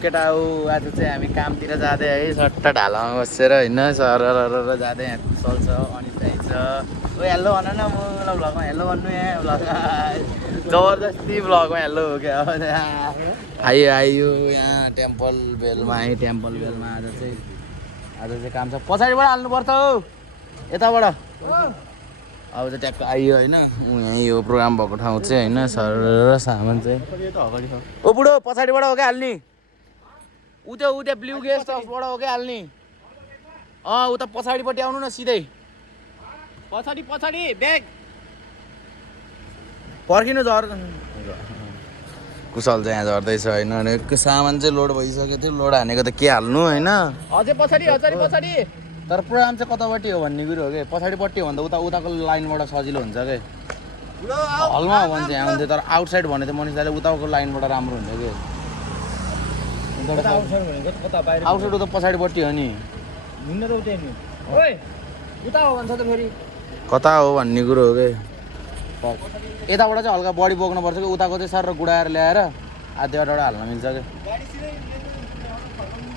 केटा हो आज चाहिँ हामी कामतिर जाँदै है सट्टा ढालामा बसेर होइन सर जाँदै यहाँ कुशल छ अनिस दाइ छ ओ हेलो भन न मलाई भ्लगमा हेलो भन्नु यहाँ भ्लगमा जबरजस्ती भ्लगमा हेलो हो क्या आइयो यहाँ टेम्पल बेलमा है टेम्पल बेलमा आज चाहिँ काम छ पछाडिबाट हाल्नुपर्छ हौ यताबाट अब चाहिँ ट्याक्क आइयो होइन यहीँ यो प्रोग्राम भएको ठाउँ चाहिँ होइन सर र सामान चाहिँ ओ बुढो पछाडिबाट हो क्या हाल्ने उता ब्लू गेस्ट हाउसबाट हो क्या हाल्ने उता पछाडिपट्टि आउनु न सिधै पछाडि ब्याग पर्खिनु झर कुशल चाहिँ यहाँ झर्दैछ होइन सामान चाहिँ लोड भइसक्यो थियो लोड हानेको त के हाल्नु होइन अझै पछाडि तर प्रोग्राम चाहिँ कतापट्टि हो भन्ने कुरो हो कि पछाडिपट्टि हो भने त उताको लाइनबाट सजिलो हुन्छ कि हलमा हो भने चाहिँ यहाँ हुन्थ्यो तर आउटसाइड भने त मनिष दाइले उताको लाइनबाट राम्रो हुन्छ कि आउटसाइड उता पछाडिपट्टि हो नि कता हो भन्ने कुरो हो कि यताबाट चाहिँ हल्का बडी बोक्नुपर्छ कि उताको चाहिँ सर गुडाएर ल्याएर आधीबाट हाल्न मिल्छ कि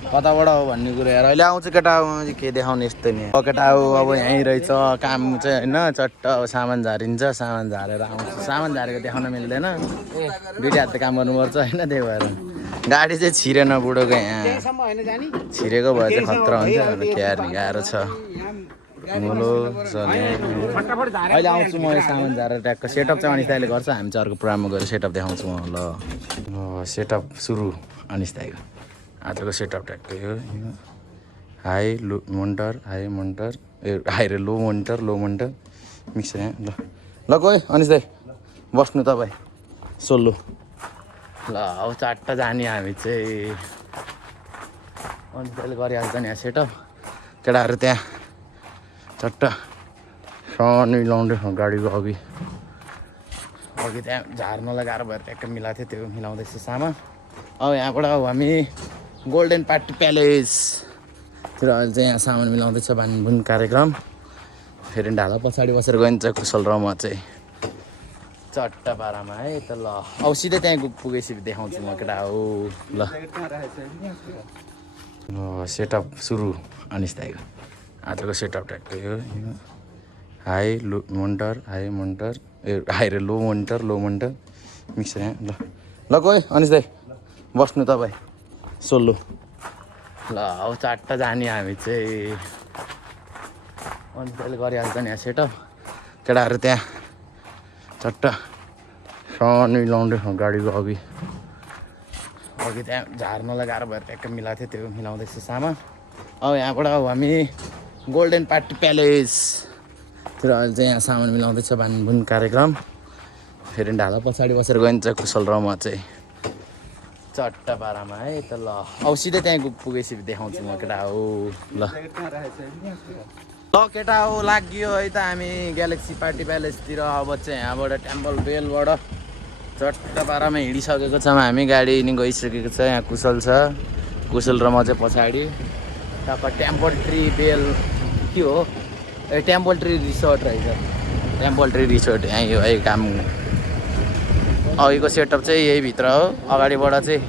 कताबाट हो भन्ने कुरो हेर अहिले आउँछ केटा के देखाउने यस्तै नि केटा हो अब यहीँ रहेछ काम चाहिँ होइन चट्ट अब सामान झारिन्छ सामान झारेर आउँछ सामान झारेको देखाउन मिल्दैन दुईटा हातले काम गर्नुपर्छ होइन त्यही भएर गाडी चाहिँ छिरेन बुढोको यहाँ छिरेको भए चाहिँ खतरा हुन्छ क्यार गाह्रो छ अहिले आउँछु म सामान झारेर ट्याक्क सेटअप चाहिँ अनिस दाइले गर्छ हामी चाहिँ अर्को प्रोग्राममा गएर सेटअप देखाउँछु म ल सेटअप सुरु अनिस दाइको आजको सेटअप ट्याक्कै हो हाई मोन्टर हाई र लो मोन्टर मिक्सर यहाँ ल गयो अनिस दाइ बस्नु तपाईँ सोल्लो ल अब चारवटा जाने हामी चाहिँ अनिस दाइले गरिहाल्छ नि यहाँ सेटअप केटाहरू त्यहाँ चट्ट सन मिलाउँदै गाडीको अघि त्यहाँ झार्नलाई गाह्रो भएर ट्याक्क मिलाएको थियो त्यो मिलाउँदैछ सामान अब यहाँबाट अब हामी गोल्डन पार्टी प्यालेसतिर अहिले चाहिँ यहाँ सामान मिलाउँदैछ भानभुन कार्यक्रम फेरि ढाला पछाडि बसेर गइन्छ कुशल र म चाहिँ चट्टा पारामा है त ल अब सिधै त्यहाँ पुगेपछि देखाउँछु म केटा हो ल सेटअप सुरु अनिस दाइको आजको सेटअप ट्याक्कै हो हाई र लो मोन्टर मिक्सर यहाँ ल गयो अनिस दाइ बस्नु तपाईँ सोल्लो ल अब चारवटा जाने हामी चाहिँ अनिस दाइले गरिहाल्छ नि यहाँ सेटअप केटाहरू त्यहाँ चट्ट सन मिलाउँदै गाडीको अघि त्यहाँ झार्नलाई गाह्रो भएर ट्याक्क मिलाएको थियो त्यो मिलाउँदैछ सामान अब यहाँबाट अब हामी गोल्डन पार्टी प्यालेसतिर अहिले चाहिँ यहाँ सामान मिलाउँदैछ भानभुन कार्यक्रम फेरि ढाला पछाडि बसेर गइन्छ कुशल र म चाहिँ चट्टा पारामा है त ल अब सिधै त्यहाँ पुगेपछि देखाउँछु म केटा हो ल केटा हो लाग्यो है त हामी ग्यालेक्सी पार्टी प्यालेसतिर अब चाहिँ यहाँबाट टेम्पल बेलबाट चट्टा पारामा हिँडिसकेको छौँ हामी गाडी नि गइसकेको छ यहाँ कुशल छ कुशल र म चाहिँ पछाडि टक्क टेम्पल ट्री बेल के हो ए टेम्पल ट्री रिसोर्ट रहेछ टेम्पल ट्री रिसोर्ट यहाँ यो है काम अघिको सेटअप चाहिँ यही भित्र हो अगाडिबाट चाहिँ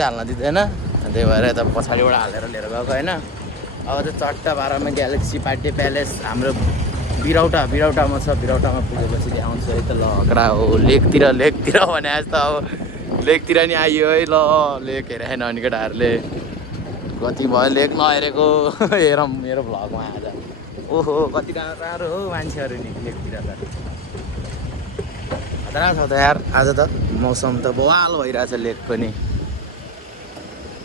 हाल्न दिँदैन त्यही भएर यता पछाडिबाट हालेर लिएर गएको होइन अब चाहिँ चट्टा बाह्रमा ग्यालेक्सी पार्टी प्यालेस हाम्रो बिरौटामा छ बिरौटामा पुगेपछि आउँछ है त ल कडा हो लेकतिर भने आज त अब लेकतिर नि आइयो है ल लेक हेरेन अनि केटाहरूले कति भयो लेक नहेरेको हेरौँ मेरो भ्लगमा आज ओहो कति राम्रो हो मान्छेहरू नि लेकतिर त खतरा छ त यार आज त मौसम त बवाल भइरहेछ लेक पनि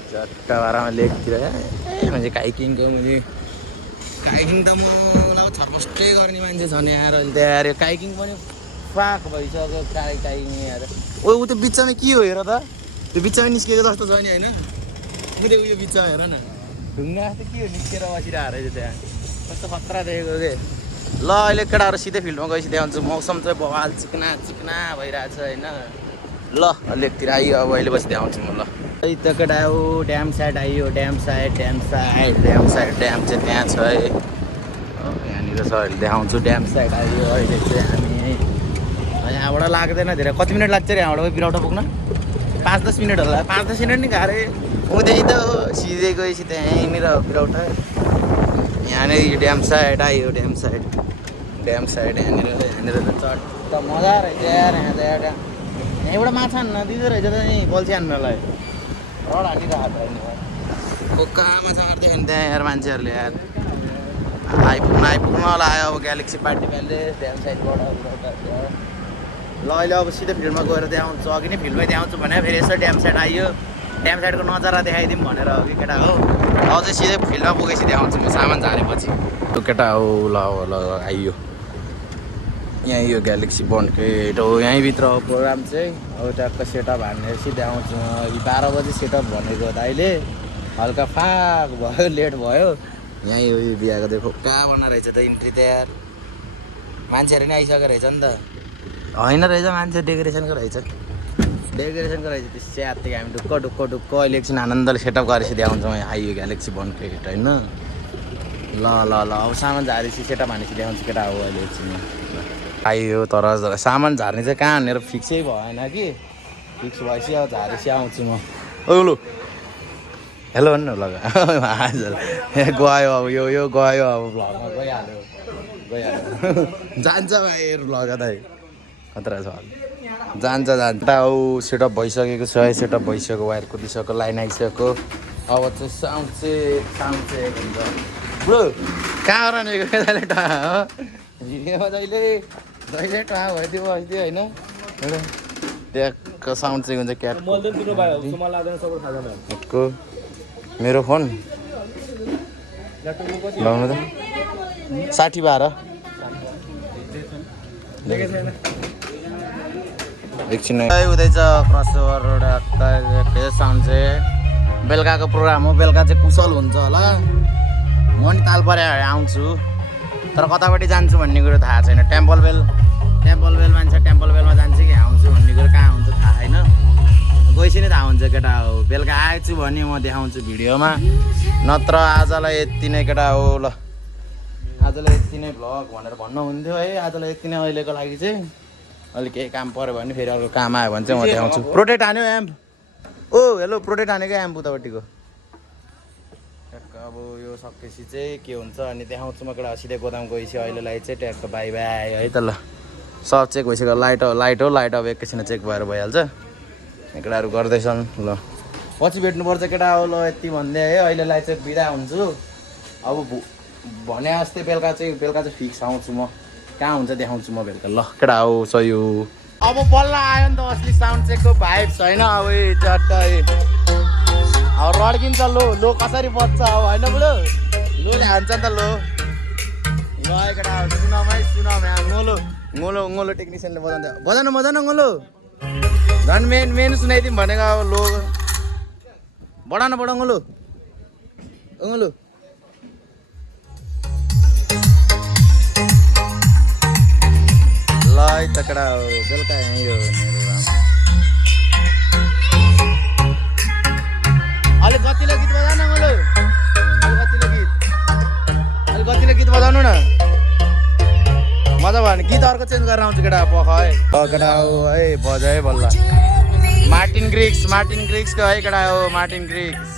चट्टा बाह्रमा लेकतिर मान्छे काइकिङको काइकिङ त मलाई छरपस्टै गर्ने मान्छे छ नि यार अहिले त यार यो काइकिङ पनि पाक भइसक्यो काइकिङ यार ओ त्यो बिचमा के हो हेर त त्यो बिचमा निस्केको जस्तो छ नि होइन त्यो उयो बिचमा हेर न ढुङ्गा जस्तो के हो निस्केर बसिरहेको रहेछ त्यहाँ कस्तो खतरा देखेको के ल अहिले केटाहरू सिधै फिल्डमा गएपछि देखाउँछु मौसम चाहिँ बवाल चिकना भइरहेछ होइन ल लेकतिर आइयो अब अहिले पछि देखाउँछु म ल है त केटा हो ड्याम साइड आइयो ड्याम साइड ड्याम चाहिँ त्यहाँ छ है यहाँनिर छ अहिले देखाउँछु ड्याम साइड आइयो अहिले चाहिँ हामी यहाँबाट लाग्दैन धेरै कति मिनट लाग्छ अरे यहाँबाट बिरौटा पुग्न 5-10 मिनट होला 5-10 मिनट नि गाह्रै उतै त सिधै गएपछि त्यहीँनिर बिरौटा यहाँनिर यो ड्याम साइड आयो ड्याम साइड यहाँनिर त चट्ट मजा रहेछ यार यहाँ त एउटा यहीँबाट माछा हान्न दिँदो रहेछ त नि बल्छी हान्नलाई रड हानिरहेको कहाँ माछा मार्दै नि त्यहाँ यार मान्छेहरूले यार आइपुग्नु होला आयो अब ग्यालेक्सी पार्टी मैले ड्याम साइडबाट ल अहिले अब सिधै फिल्डमा गएर देखाउँछु अघि नै फिल्डमै देखाउँछु भने फेरि यसो ड्याम साइड आइयो ड्याम साइडको नजारा देखाइदिउँ भनेर हो कि केटा हो अझै सिधै फिल्डमा पुगेपछि देखाउँछु म सामान झारेपछि त्यो केटा हो ल आइयो यहीँ यो ग्यालेक्सी बन्डकै हो यहीँभित्र हो प्रोग्राम चाहिँ अब ट्याक्क सेटअप हानेपछि देखाउँछु म 12 बजी सेटअप भनेको त अहिले हल्का फाक भयो लेट भयो यहीँ हो यो बिहाको देखो कहाँ बना रहेछ त इन्ट्री त यार मान्छेहरू नि आइसकेको रहेछ नि त होइन रहेछ मान्छे डेकोरेसनको रहेछ त्यो स्याहारदेखि हामी ढुक्क अहिले एकछिन आनन्दले सेटअप गरेपछि देखाउँछौँ आइयो ग्यालेक्सी बन्डकै केटा होइन ल अब सामान झारेपछि सेटअप हानेपछि देखाउँछु केटा हो अहिले एकछिन आइयो तर सामान झार्ने चाहिँ कहाँ हानेर फिक्सै भएन कि फिक्स भएपछि अब झारेपछि आउँछु म लु हेलो भन्नु लगा हजुर गयो अब यो गयो अब भ्लगमा गइहाल्यो जान्छ भाइहरू लगा त खतरा छ जान्छ औ सेटअप भइसकेको छ सेटअप भइसक्यो वायर कुदिसक्यो लाइन आइसक्यो अब चाहिँ साउन्ड चाहिँ हुन्छ ब्रो कहाँ रहनेको जहिले टहा हो भिडियोमा जहिले टहा भइदियो होइन त्यहाँको साउन्ड चाहिँ हुन्छ क्याटको मेरो फोन लाउनु त 60-12 एकछिन हुँदैछ क्रसओभर रोड साउन्ड चाहिँ बेलुकाको प्रोग्राम हो बेलुका चाहिँ कुशल हुन्छ होला म नि ताल परे आउँछु तर कतापट्टि जान्छु भन्ने कुरो थाहा छैन टेम्पल बेल मान्छे टेम्पल बेलमा जान्छ कि आउँछु भन्ने कुरो कहाँ हुन्छ थाहा छैन गएपछि नै थाहा हुन्छ केटा हो बेलुका आएछु भने म देखाउँछु भिडियोमा नत्र आजलाई यति नै केटा हो ल आजलाई यति नै भ्लग भनेर भन्नुहुन्थ्यो है आजलाई यति नै अहिलेको लागि चाहिँ अहिले केही काम पऱ्यो भने फेरि अर्को काम आयो भने चाहिँ म देखाउँछु प्रोटेक्ट हान्यो एम्प ओ हेलो प्रोटेक्ट हानेको एम्प उतापट्टिको अब यो सकेपछि चाहिँ के हुन्छ अनि देखाउँछु म केटा सिधै गोदाम गएपछि अहिलेलाई चाहिँ ट्याक्क बाई है त ल सब चेक भइसक्यो लाइट अब एकैछिन चेक भएर भइहाल्छ केटाहरू गर्दैछन् ल पछि भेट्नुपर्छ केटा हो ल यति भन्दै है अहिलेलाई चाहिँ बिदा हुन्छु अब भने जस्तै बेलुका चाहिँ फिक्स आउँछु म कहाँ हुन्छ देखाउँछु म बेलुका ल केटा हो सही हो अब बल्ल आयो नि त असली साउन्ड चेकको भाइब छैन अब चट्टै अब रड्किन्छ लो कसरी बज्छ अब होइन बुढो लोले हान्छ नि त लो ल केटा सुनाऊ गोलो टेक्निसियनले बजाउनु गोलो झन् मेन सुनाइदिउँ भनेको अब लो बढाउन गोलो ल त केटा हो बेलुका यहीँ हो अलिक गतिलो गीत बजाउन गोलो अलिक गतिलो गीत बजाउनु न मजा भयो भने गीत अर्को चेन्ज गरेर आउँछु केटा पख है केटा हो है बजायो बल्ल मार्टिन ग्रिक्सको है केटा हो मार्टिन ग्रिक्स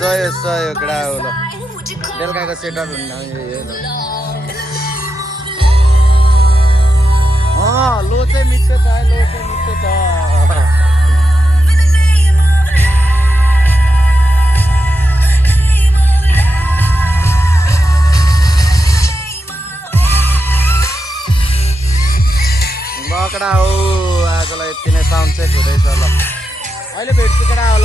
सही केटा हो ल बेलुकाको सेटअप हुन्न लो चाहिँ मिठो छ केटा हो आजलाई यति नै साउन्ड चेक हुँदैछ ल अहिले भेट्छु केटा हो ल